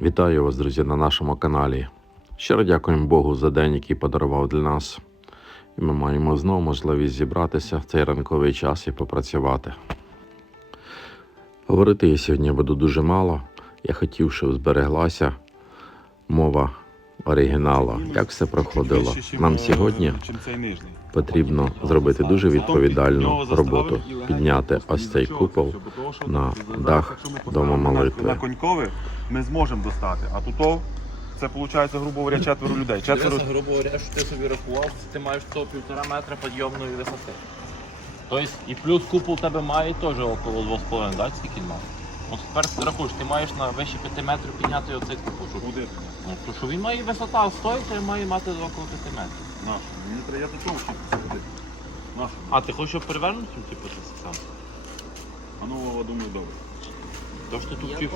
Вітаю вас, друзі, на нашому каналі. Щиро дякуємо Богу за день, який подарував для нас. І ми маємо знову можливість зібратися в цей ранковий час і попрацювати. Говорити я сьогодні буду дуже мало. Я хотів, щоб збереглася мова оригіналу. Як все проходило? Нам сьогодні потрібно зробити дуже відповідальну роботу. Підняти ось цей купол на дах Дому молитви. На конькове ми зможемо достати, а тут це виходить, грубо говоря, четверо людей. Четверо Дивися, грубо говоря, що ти собі рахував, ти маєш того півтора метра підйомної висоти. Тобто, і плюс купол тебе має теж около 2,5, так? Скільки він має? От тепер ти рахуєш, ти маєш на вище 5 метрів підняти оцей. Що, буде. ну, то що він має висота стоїть, то має мати около 5 метрів. Наш. Мені треба я до того вчитися ходити. Наш. А ти хочеш щоб перевернути, типу, ти сам? А ну, я думаю, добре. То що ти тут вчив?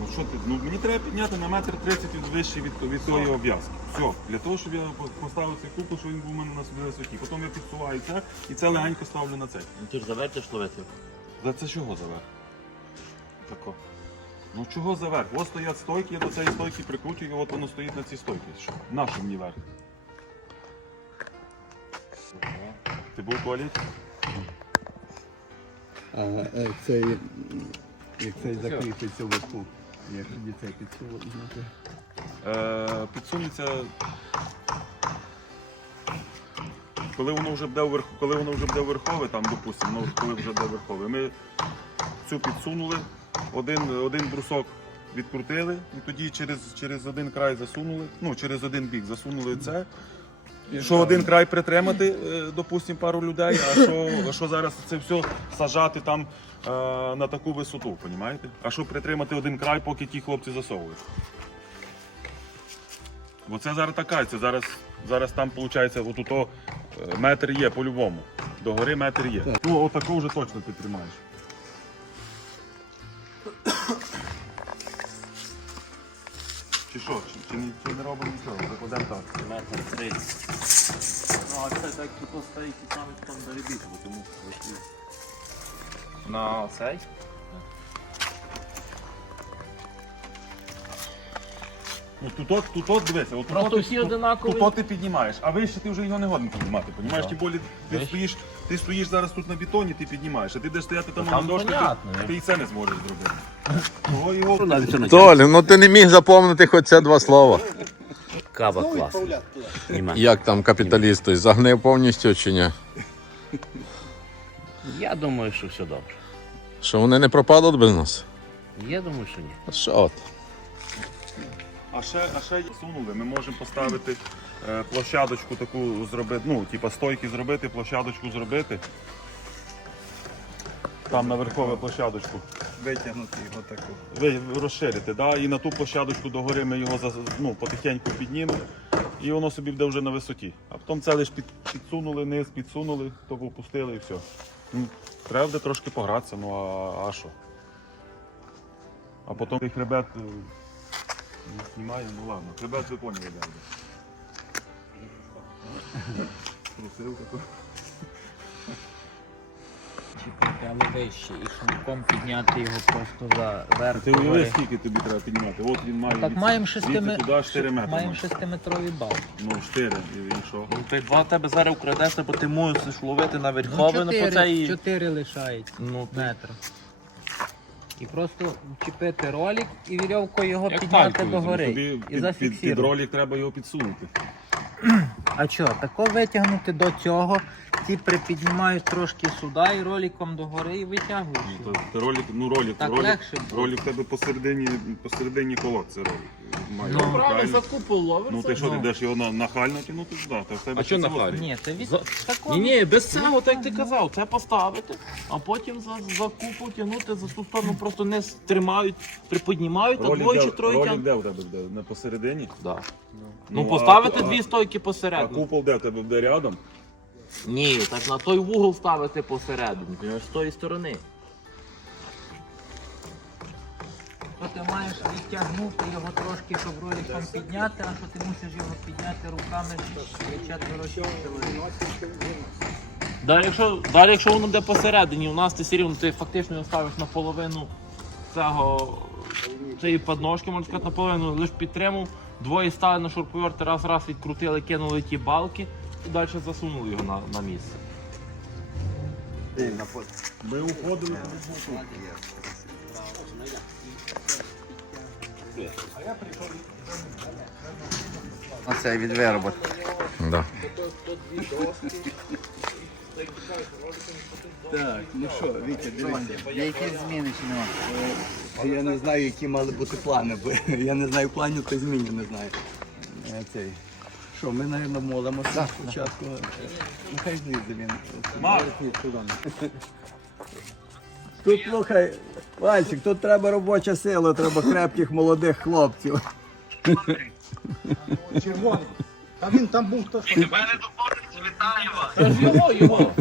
Ну що ти? Ну мені треба підняти на метр 30 від вище від, від тої обв'язки. Все. Для того, щоб я поставив цей купол, щоб він був у мене на собі висоті. Потім я підсуваю це і це легенько ставлю на цей. Ну ти ж завертиш ловити. За це чого заверх? Тако. Ну чого заверх? Ось стоять стойки, я до цієї стойки прикручую, і от воно стоїть на цій стойці. Що? Нащо мені верх? Ти був в туалеті? А е, цей, як цей закріпиться вверху, як дітей підсунути. Е, підсунеться. Коли воно вже буде вверху, коли воно вже буде верхове, там, допустимо, воно коли вже буде верхове, ми цю підсунули, один, один брусок відкрутили, і тоді через, через один край засунули, ну, через один бік засунули це. Що один край притримати, е, допустимо, пару людей, а що, що зараз це все сажати там е, на таку висоту, розумієте? А що притримати один край, поки ті хлопці засовують. Бо це зараз така, це зараз, зараз там виходить, отут е, метр є по-любому. До гори метр є. Ну, отаку вже точно ти Чи що? Чи, чи, не- чи не робимо нічого? Закладемо так. Метр 30. Ну, а це так типу стоїть і саме там зарібіт, тому що... На цей? Ну тут от, тут от дивися, от Просто тут, всі тут, одинакові. Тут от ти піднімаєш, а вище ти вже його не годен піднімати. Понімаєш, тим більше ти Вище. стоїш, ти стоїш зараз тут на бетоні, ти піднімаєш, а ти будеш стояти там Та на там дошці, понятно, ти, ти і це не зможеш зробити. Того його Толі, ну ти не міг запомнити хоч це два слова. Кава класна. Як там капіталіст той, загнив повністю чи ні? Я думаю, що все добре. Що вони не пропадуть без нас? Я думаю, що ні. Що ти? А ще, а ще сунули, ми можемо поставити е, площадочку таку зробити, ну, типа стойки зробити, площадочку зробити. Там на верхову площадочку. Витягнути його таку. Ви розширити, да? і на ту площадочку догори ми його за- ну, потихеньку піднімемо, і воно собі буде вже на висоті. А потім це лише під, підсунули, низ підсунули, то опустили і все. Ну, треба буде трошки погратися, ну а, а що? А потім той хребет е, не знімає, ну ладно, хребет ви поняли, де. буде. Трусив таку. Але вище і шумком підняти його просто за верх. Ти уяви, гори. скільки тобі треба піднімати. От він має Так від- маємо шестими... туди 4 метри. маємо має. шестиметровий бал. Ну, 4, і, і що? Ну, ти два тебе зараз вкрадеться, бо ти мусиш ловити на Ну, верховину по чотири, цей. чотири лишається Ну, ти- метра. І просто вчепити ролик і вірьовкою його Як підняти палкою, до гори. Тобі І під, під, під зафіксувати. ролик треба його підсунути. А що, тако витягнути до цього, ці припіднімають трошки сюди і роликом до гори і витягують. Ну, то, то ролик, ну ролик, Так ролик, легше буде. ролик в тебе посередині, посередині колод, це ролик. Має Ну, Правильно, за купол ловиться. Ну ти що, ти Ну. будеш його на, нахально тягнути туди? Та в тебе А що це нахально? Ні, це від За- такого. Ні, ні, без цього, так як ти казав, це поставити, а потім за, за купу тягнути за ту сторону просто не тримають, приподнімають, а Ролик, двоє де, чи троє ролик тягнуть. де у тебе? Не посередині? Да. Ну, Ну, а- поставити а- дві стойки А посередині. купол де в тебе буде рядом? Ні, так на той вугол ставити посередині, з тої сторони. То ти маєш відтягнути його трошки, щоб роликом підняти, а що ти мусиш його підняти руками чи четверо чоловік. Далі якщо, далі, якщо воно буде посередині, у нас ти все рівно ти фактично його ставиш на половину цього цієї подножки, можна сказати, наполовину лише підтримав. Двоє стали на шурповерти, раз раз відкрутили, кинули ті балки і далі засунули його на, на місце. Ми уходили. Оце від виробот. Да. Так, ну що, Вітя, дивіться. Є якісь зміни чи нема? А я не знаю, які мали бути плани, бо я не знаю планів, то змінів не знаю. Е, Цей. Що, ми, мабуть, молимося спочатку. Е, Нехай злізе він. Марк! Тут слухай, Вальчик, тут треба робоча сила, треба крепких молодих хлопців. Червоний. А він там був хтось. Його, його!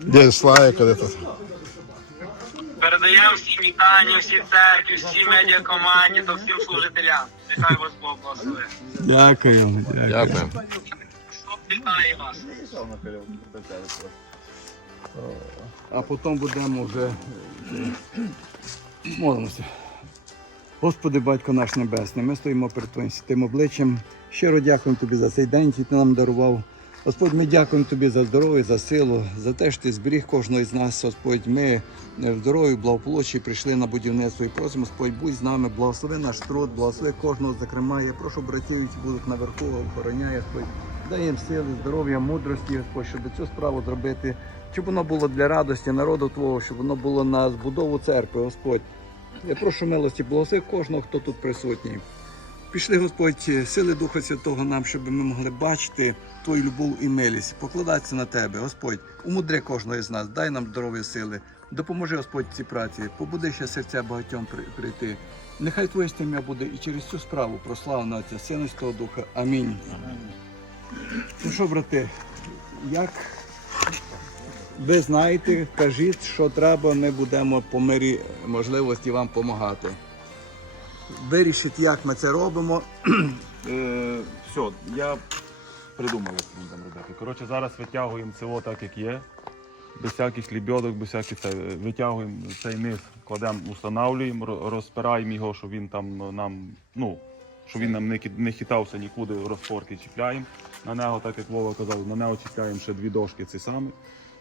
Де Славик, коли то? Передаємо всім вітання, всій церкві, всій медіакоманді та всім служителям. Вітаю вас, Бог благослови. Дякую. дякую. Дякую. Вітаю вас. А потім будемо вже е, молимося. Господи, Батько наш Небесний, ми стоїмо перед Твоїм святим обличчям. Щиро дякуємо Тобі за цей день, який ти нам дарував. Господь, ми дякуємо Тобі за здоров'я, за силу, за те, що ти зберіг кожного з нас. Господь, ми е, в здоров'ї, благополуччі прийшли на будівництво і просимо, Господь, будь з нами, благослови наш труд, благослови кожного, зокрема. Я прошу братів, які будуть наверху, охороняй, Господь. Дай їм сили, здоров'я, мудрості, Господь, щоб цю справу зробити, щоб воно було для радості народу Твого, щоб воно було на збудову церкви, Господь. Я прошу милості, благослови кожного, хто тут присутній. Пішли, Господь, сили Духа Святого нам, щоб ми могли бачити Твою любов і милість, покладатися на Тебе, Господь, умудри кожного з нас, дай нам здоров'я сили, допоможи, Господь, цій праці, побуди ще серця багатьом при- прийти. Нехай Твоє стим'я буде і через цю справу прославлена Отця, Святого Духа. Амінь. Ну що, брати, як ви знаєте, кажіть, що треба, ми будемо по мирі можливості вам допомагати. Вирішіть, як ми це робимо. Е, все, я придумав, як ми будемо робити. Коротше, зараз витягуємо село так, як є. Без всяких лібьодок, без всяких це. Витягуємо цей низ, кладемо, устанавлюємо, розпираємо його, щоб він там ну, нам, ну, щоб він нам не, не хитався нікуди, розпорки чіпляємо. На нього, так як Вова казав, на нього чіпляємо ще дві дошки ці самі.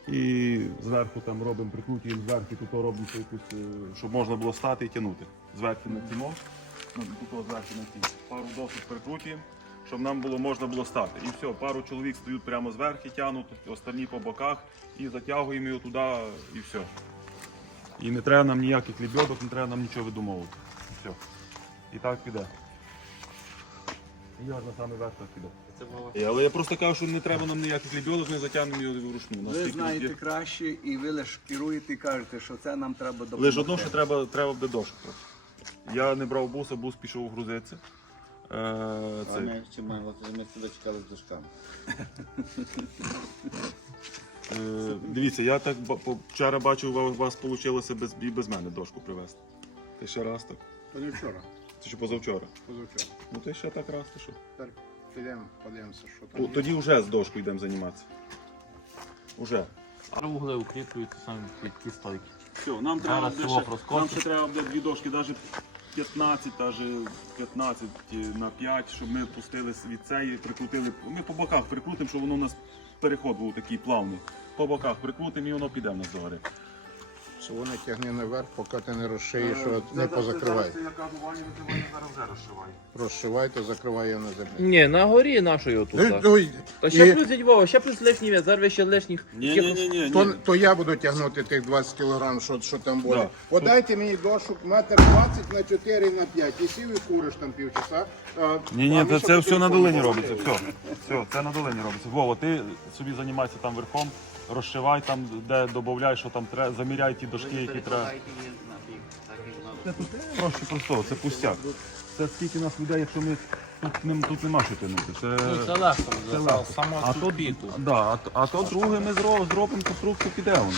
І зверху там робимо, прикрутуємо зверху, тут робимо якусь, е, щоб можна було стати і тягнути. Зверху на тімо, ну, тут зверху на ті. Пару досок прикрутуємо, щоб нам було можна було стати. І все, пару чоловік стають прямо зверху, тягнуть, останні по боках і затягуємо його туди, і все. І не треба нам ніяких лебедок, не треба нам нічого видумовувати. Все. І так піде. І аж на самий верх так піде. Е, Але я просто кажу, що не треба нам ніяких лебедок, ми затягнемо його вручну. Ви Наскільки знаєте є. краще і ви лише керуєте і кажете, що це нам треба допомогти. Лише одно, що треба, треба буде дошок. Я не брав буса, бус пішов грузитися. Е, це. Ми ще маємо, ми сюди чекали з дошками. Е, дивіться, я так ба- по- вчора бачив, у вас вийшло без, і без мене дошку привезти. Ти ще раз так. То не вчора, Це ще позавчора. позавчора. Ну ти ще так раз, ти що? Так, підемо, подивимося, що там. Тоді вже з дошкою йдемо займатися. Уже. А вугли укріплюються самі під ті стойки. Все, нам треба Зараз буде ще- проскочить. нам ще треба буде дві дошки, навіть 15, навіть 15 на 5, щоб ми пустили від цієї, прикрутили. Ми по боках прикрутимо, щоб воно у нас переход був такий плавний. По боках прикрутимо і воно піде в нас догори. Що вони тягне наверх, поки ти не розшиєш, що не позакривай. Я кажу, Ваня, Ваня зараз вже розшиває. Розшивай, то закривай його на землі. Ні, на горі нашої отут. Е, ой, Та ще і- плюс дядь Вова, ще плюс лишній вес, зараз ще лишніх. Ні, ні, ні, ні. То, то я буду тягнути тих 20 кг, що, що там буде. Да. Подайте мені дошок метр 20 на 4 на 5. І сів і куриш там півчаса. А, Ні, ні, це, ми це що все на долині робиться. Все, все, це на долині робиться. Вова, ти собі займайся там верхом, розшивай там, де додай, що там треба, заміряй ті дошки, які треба. Це тут проще простого, це пустяк. Це скільки нас людей, якщо ми тут, нем- тут нема що тянути. Це, Ну, це легко, це легко. саме А тут, да, а, то- а то друге ми зробимо, зробимо конструкцію, піде воно.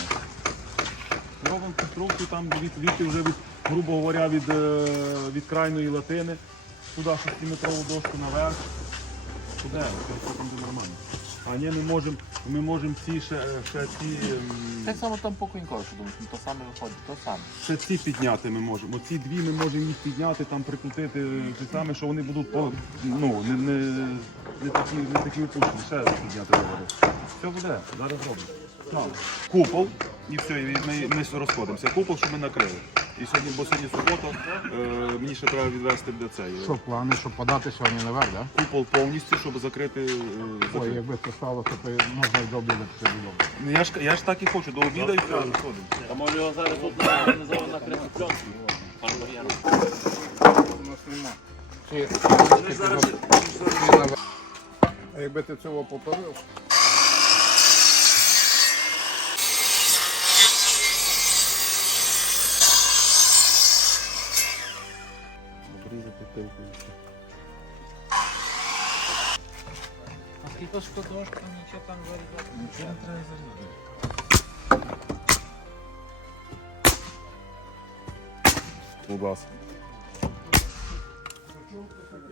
Зробимо конструкцію там від, від, вже від, грубо говоря, від, е, від крайної латини, туди 6-метрову дошку наверх. Туди, там буде нормально. А ні, ми можемо ми можемо ці ще, ще ці. ем, Так само там по конькові, що думаєш, ну, то саме виходить, то саме. Ще ці підняти ми можемо. Оці дві ми можемо їх підняти, там прикрутити те саме, що вони будуть по, ну, не, не, не такі, не такі випущені. Ще підняти договори. Все буде, зараз зробимо. Так. Купол і все, і ми, ми розходимося. Купол, щоб ми накрили. І сьогодні, бо сьогодні субота, е, мені ще треба відвести до цей. Що плани, щоб подати сьогодні наверх, да? Купол повністю, щоб закрити. е, Ой, закрити. якби це сталося, то можна й добре це добре. Ну, я, ж, я ж так і хочу, до обіду і все. А може його зараз тут на організовано накрити пленку? Пан Мар'ян. У нас нема. Чи, а якби ти цього А нічого там? Нічого не треба.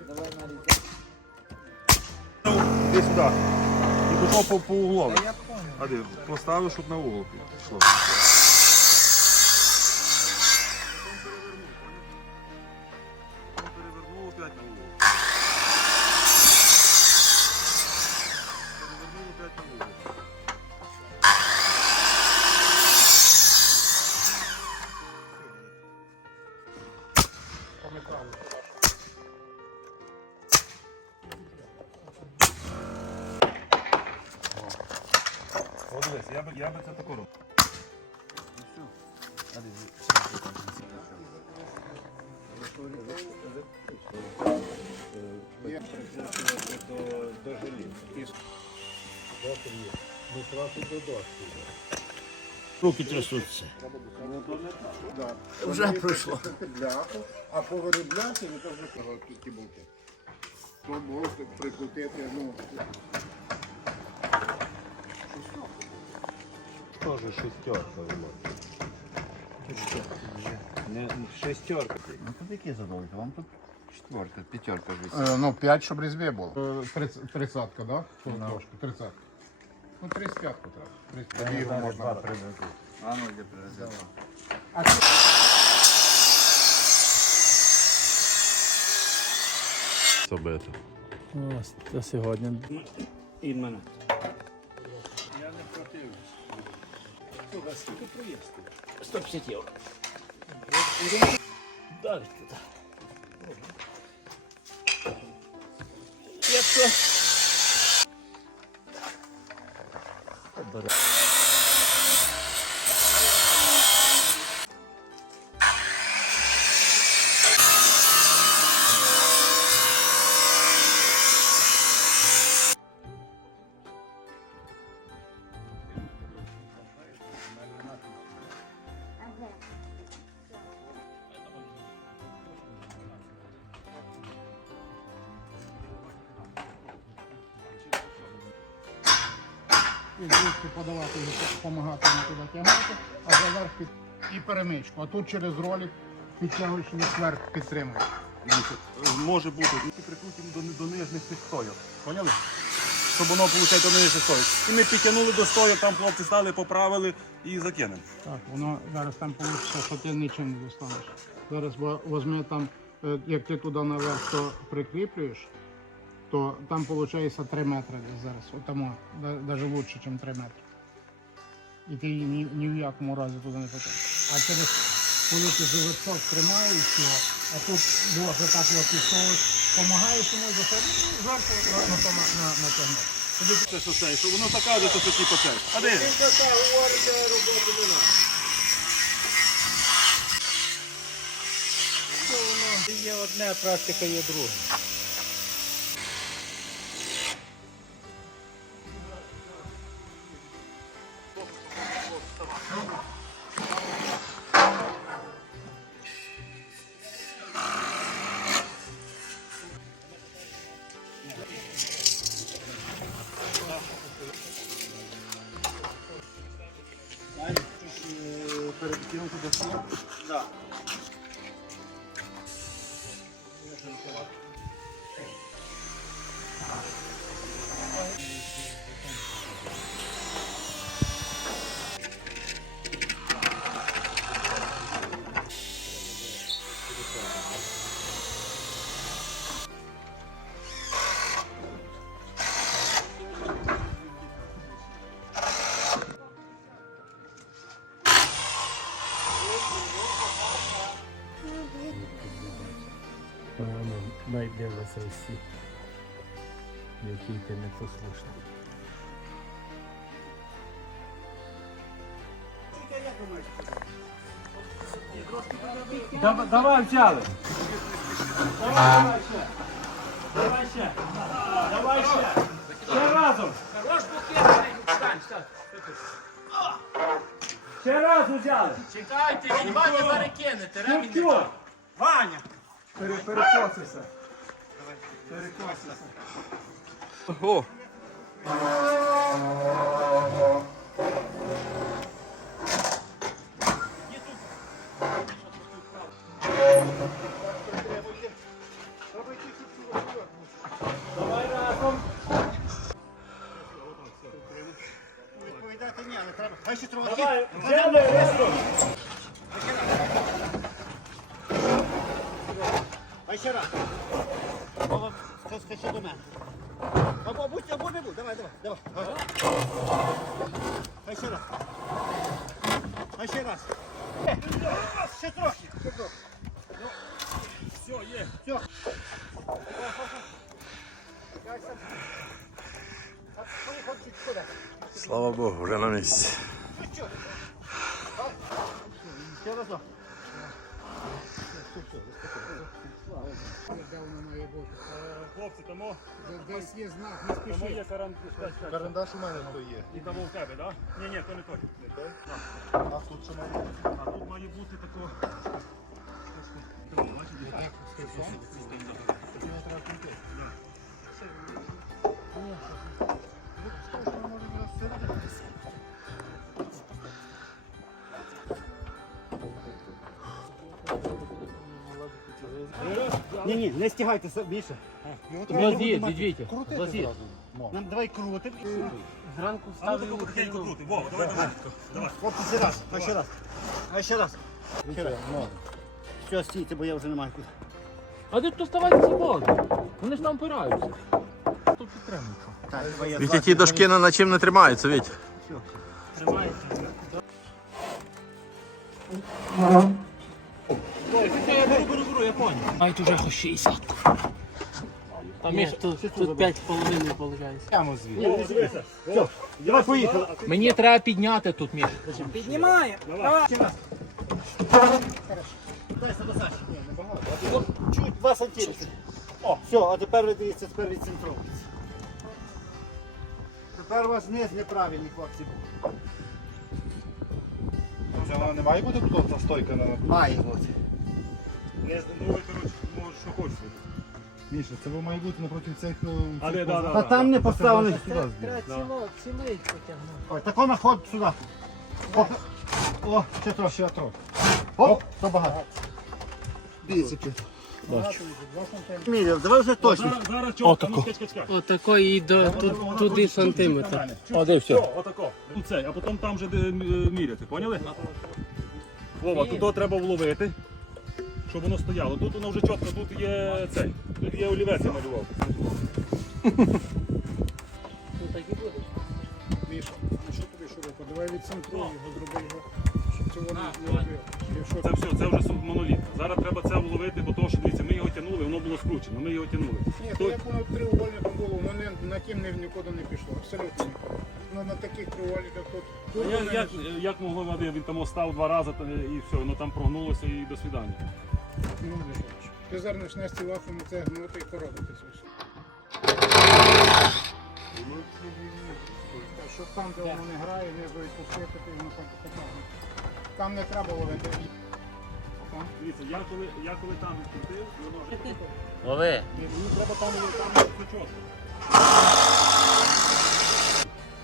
Давай нарізати. Іди сюди. І пішло по, по. Я. А де, поставив, щоб на угол пішло. От дивись, я би, я би це тако робив. Руки трясуться. Вже пройшло. А по виробляти, ну то вже кого ті булки. То можете прикрутити, ну. Тоже шестерка Не шестерка. Ну тут які задовольте? Вам тут четверка, п'ятерка ж Е, ну, 5, щоб різьбі було. Тридцятка, так? Да? Трошки, тридцятка. Ну, 35 треба. 35 його можна. А ну йде перезяла. Забити. Ось, це сьогодні. І мене. 150 євро. Далі туди. Якщо... Бере. І звідси подавати, допомагати на туди тягнути, а заверх під... і перемичку. А тут через ролик підтягуєш і зверх підтримуєш. Може бути, ми прикрутимо до, до нижніх цих стойок. Поняли? Щоб воно виходить до нижніх стойок. І ми підтягнули до стойок, там хлопці стали, поправили і закинемо. Так, воно зараз там вийде, що ти нічим не достанеш. Зараз бо возьми там, е, як ти туди наверх то прикріплюєш, то там виходить 3 метри десь зараз. Отамо, навіть лучше, ніж 3 метри. І ти її ні, ні в якому разі туди не потягнеш. А через коли ти животок тримаєш його, а тут може так його підсовуєш, допомагаєш йому за себе, ну, зверху на, на, то на, на, натягнути. Це що це, що воно така, що це типу це. А де? Є одне, практика є друга. Найдивиться всі, який ти непослушний. Давай взяли. Давай Ще разом. Ще раз взяли. Чекайте, він ремінь не Чого? Ваня. Перекосися. Ого! Давай, взяли резко. А ще раз. Скачи до мене. Або будь, або не будь. Давай, давай, давай. А ще раз. А ще раз. Е, Ще трохи. Ще трохи. Ну, Все, є. все. Слава Богу, вже на місці. Ще разок. Де воно має бути? Хлопці, тому, Десь є знак, не тому спіши. є карандаш. Карандаш у мене то є. І тому в тебе, так? Ні, ні, то не той. Не той? А тут що має? А тут має бути тако. Ні, ні, не стягайте більше. Відвідь, відвідь. Лазіть. Нам давай крутим. Зранку А ну ставив. тако потихеньку крути. Вова, давай, давай. Давай. Ще раз. А ще раз. А ще раз. Все, стійте, бо я вже не маю куди. А ти тут ставай ці води. Вони ж там опираються. Тут підтримують. Так, давай я Вітя, ті дошки на чим не тримаються, Віть. Я беру, беру, беру, я понял. Мають уже хоч 60. Там є тут, тут 5,5 виходить. Прямо звідси. Все, давай поїхали. Мені треба підняти тут, Міш. Піднімаємо. Дай себе Саші. Тут Чуть 2 сантиметри. О, все, а тепер ви дивіться, тепер відцентровується. Тепер у вас низ неправильний, хлопці. був. Це вона не має бути тут стойка на Має бути. Не ну, ви, коротше, що хочеш. Міша, це має бути напроти цих. А де, да, да, Та да. там не поставили. Треба ціло, цілий потягнути. Ой, тако на ход сюди. О, о, ще трохи, ще трохи. Оп, то багато. Дивіться. Міряв, давай вже точно. Зараз, зараз ну, чекай. Отако і до тут, туди сантиметр. О, де все. Отако. Тут цей, а потім там вже де, е, міряти, поняли? Вова, тут треба вловити, щоб воно стояло. Тут воно вже чітко, тут є цей. Тут є олівець я малював. Ну так і буде. Міша, ну що тобі що робити? Давай відцентруй його, зроби його, щоб цього не. Якщо Це все, це вже моноліт. Зараз треба це вловити, бо того, що дивіться, ми його тягнули, воно було скручено, ми його тягнули. Ні, То- як воно треугольником було, воно не, на тім не, нікуди не пішло, абсолютно нікуди. Ну на таких треугольниках тут. А тут Як, як, могло води? Він там став два рази та- і все, воно там прогнулося і до свидання. Ну, не. Ти зараз почнеш ці вафами це гнути і коробитися. все. Щоб там, де воно не грає, не відпустити, то воно там потягне. Там не треба ловити. Дивіться, я коли, я коли там відкрутив, воно Лови. Ні, мені треба там, там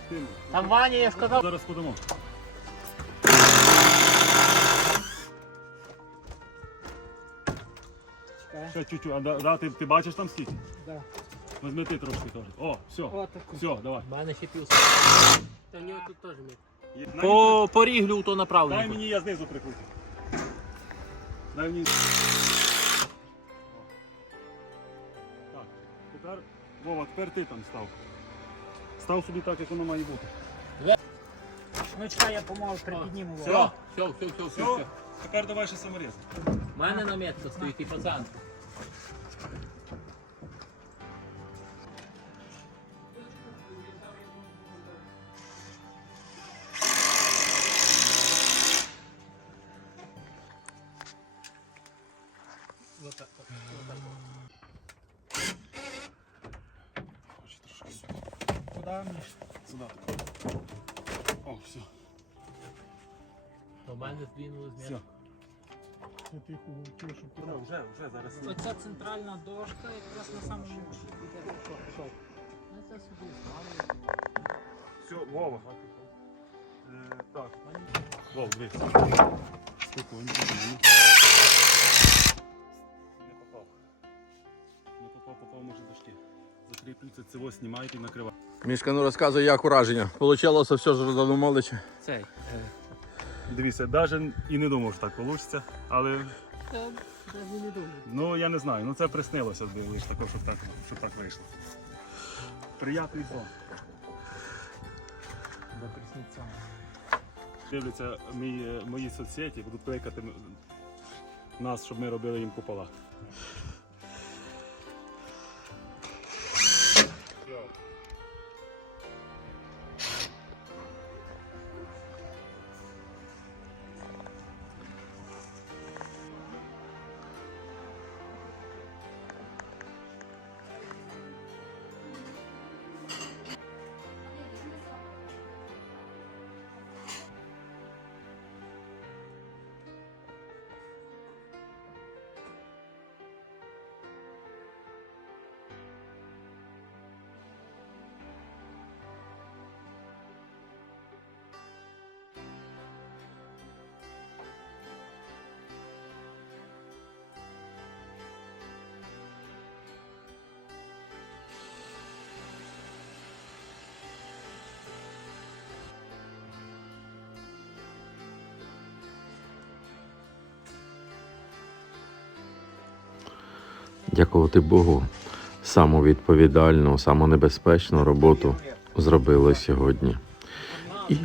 все Там Ваня, я сказав. Зараз подамо. Ще чуть-чуть. А да, да, ти, ти бачиш там скільки? Да. Возьми ти трошки теж. О, все. Все, давай. У мене ще пів. Та в нього тут теж ми. Є- Дай мені- По, по ріглю то Дай мені, я знизу прикручу. Дай мені. Так, тепер. Вова, тепер ти там став. Став собі так, як воно має бути. Ну чекай, я поможу, припідніму. Все, все, все, все, все. Все, тепер давай ще саморіз. У мене на метці стоїть і пацан. Сюди. О, все. У мене здвинули з Все. Тихо вовчу, щоб ти Вже, вже зараз. Оця центральна дошка якраз на самому іде. Ну, це ставлю. Все, Вова. Е, так. Вов, дивись. Спокійно. Не попав. Не попав, попав може дошки. Закріплюється, цього знімайте і накривайте. Мішка, ну розказуй, як ураження. Получилося все ж задумали Цей. Дивіться, навіть і не думав, що так вийде, але ну я не знаю, ну це приснилося лише таке, щоб так, щоб так вийшло. Приятний сон. Дивляться мої, е, мої соцсеті, будуть кликати нас, щоб ми робили їм купола. Дякувати Богу, саму відповідальну, саму небезпечну роботу зробили сьогодні. І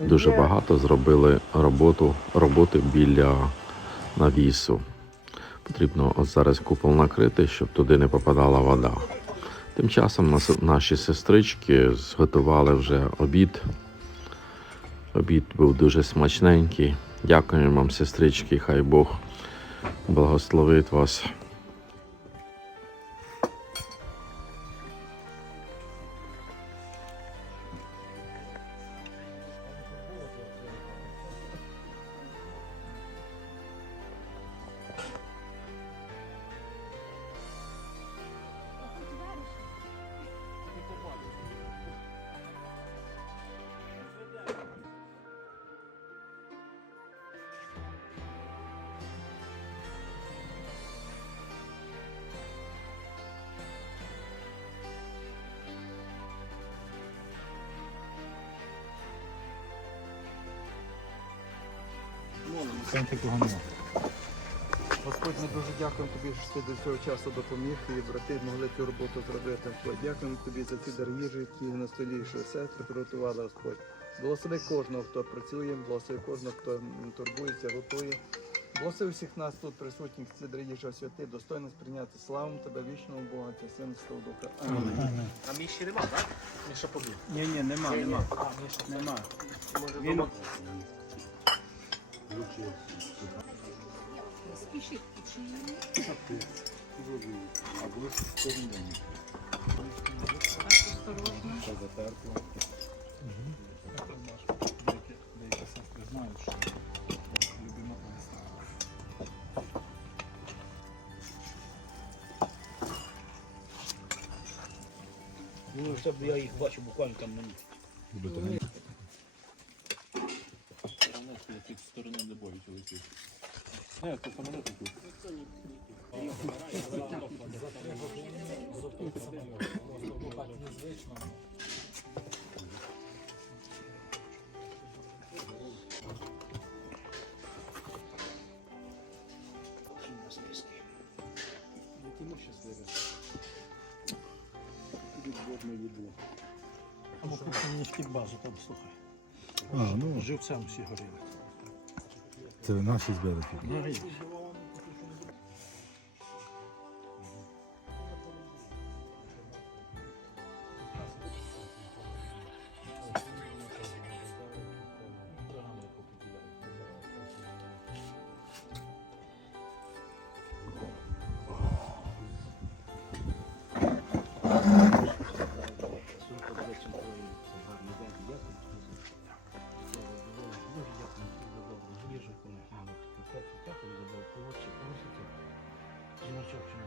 дуже багато зробили роботу, роботи біля навісу. Потрібно от зараз купол накрити, щоб туди не попадала вода. Тим часом наші сестрички зготували вже обід. Обід був дуже смачненький. Дякуємо вам, сестрички, хай Бог благословить вас. Господь, ми дуже дякуємо тобі, що ти до цього часу допоміг і брати змогли цю роботу зробити. Господь, дякуємо тобі за ці дарги, які на столі, що сестри приготували, Господь. Благослови кожного, хто працює, благослови кожного, хто турбується, готує. Благослови всіх нас тут присутніх, ці дорогі що святи, достойно сприйняти славу тебе, вічного Бога, Отця, Сина, Святого Духа. Амінь. А мій ще нема, так? Ще побіг. Ні, ні, нема, нема. Ну, щоб я їх бачу буквально там на Під сторони не це самоліт тут. Або купив низькі бази там, слухай. А, ну, Живцем всі горіли. Це наші зберегли.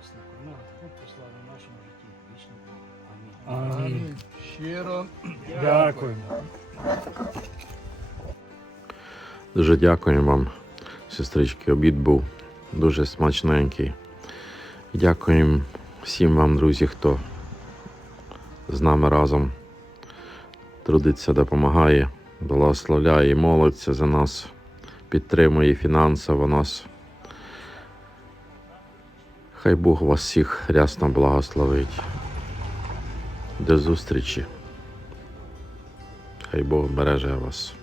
Жіночок, що нас послав в нашому житті вічний Бог. Амінь. Амінь. Щиро Дякую. Дуже дякую вам, сестрички. Обід був дуже смачненький. Дякуємо всім вам, друзі, хто з нами разом трудиться, допомагає, благословляє і молиться за нас, підтримує фінансово нас. Хай Бог вас всіх рясно благословить. До зустрічі. Хай Бог береже вас.